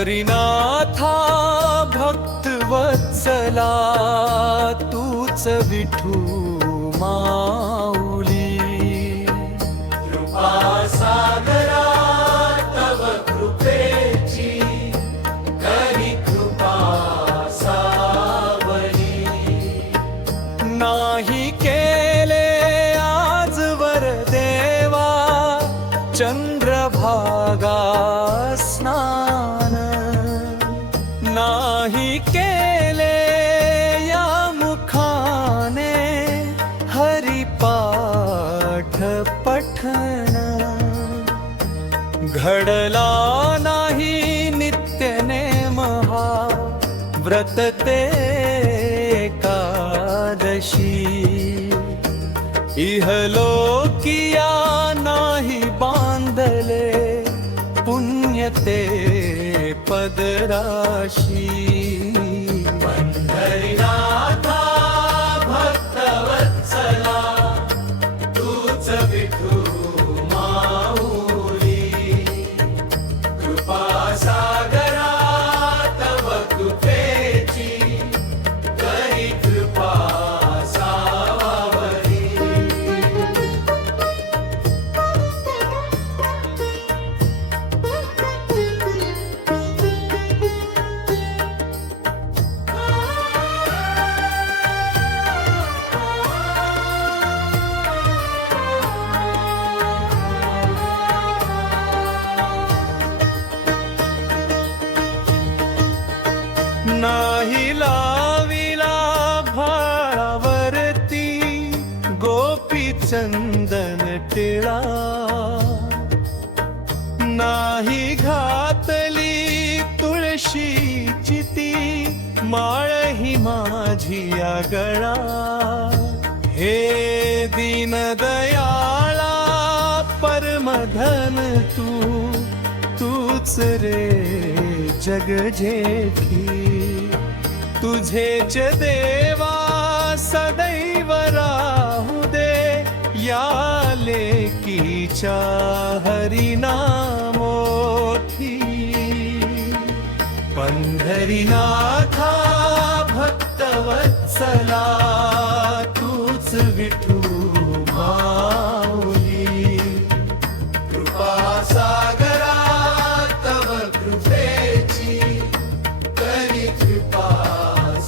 पंढरीनाथा भक्तवत्सला तूच विठू माऊली। कृपा सागरा तव कृपेची करी कृपा सावली। नाही केले आजवर देवा चंद्रभागा स्नान, नाही केले या मुखाने हरिपाठ पठण। घडला नाही नित्य नेम हा व्रत ते एकादशी। इहलोकिया नाही बांधले पुण्य ते पदराशी। पंढरीनाथा भक्तवत्सला तूच विठू माऊली। कृपा सागरा तव कृपेची करी कृपा सावली। नाही लाविला भाळावरती गोपी चंदन टिळा। नाही घातली तुळशीची ती माळ ही माझी या गळा। हे दीनदयाळा परमधन तूच रे जगजेठी। तुझेच देवा सदैव राहू दे या लेकीच्या हरिनामोठी। पंढरीनाथा भक्तवत्सला तूच विठू माऊली। कृपा सागरा तव कृपेची करी कृपा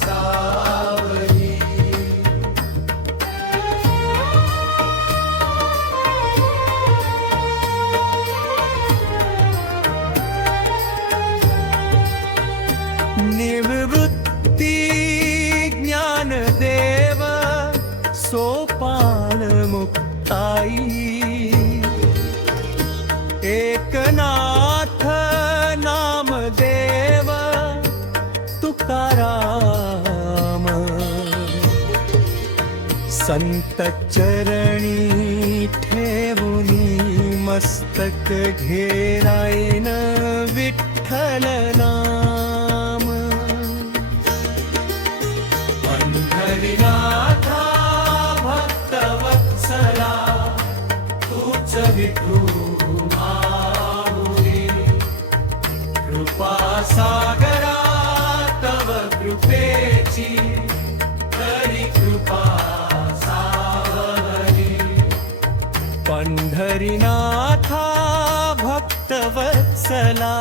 सावली। निवृत्ती ज्ञानदेव सोपान मुक्ताई। एकनाथ नामदेव तुकाराम। संत चरणी ठेवुनी मस्तक घेरायन विठ्ठल नाम। पंढरीनाथा भक्तवत्सला तूच विठू माऊली। कृपा सागरा तव कृपेची करी कृपा सावली। पंढरीनाथा भक्तवत्सला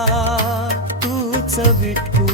तूच विठू